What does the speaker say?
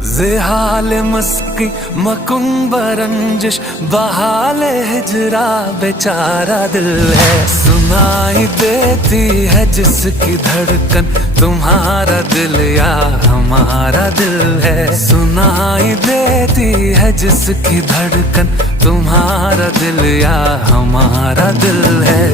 ज़ेहाल मस्की मकुंब रंजिश बहाल हिजरा बेचारा दिल है। सुनाई देती है जिसकी धड़कन तुम्हारा दिल या हमारा दिल है। सुनाई देती है जिसकी धड़कन तुम्हारा दिल या हमारा दिल है।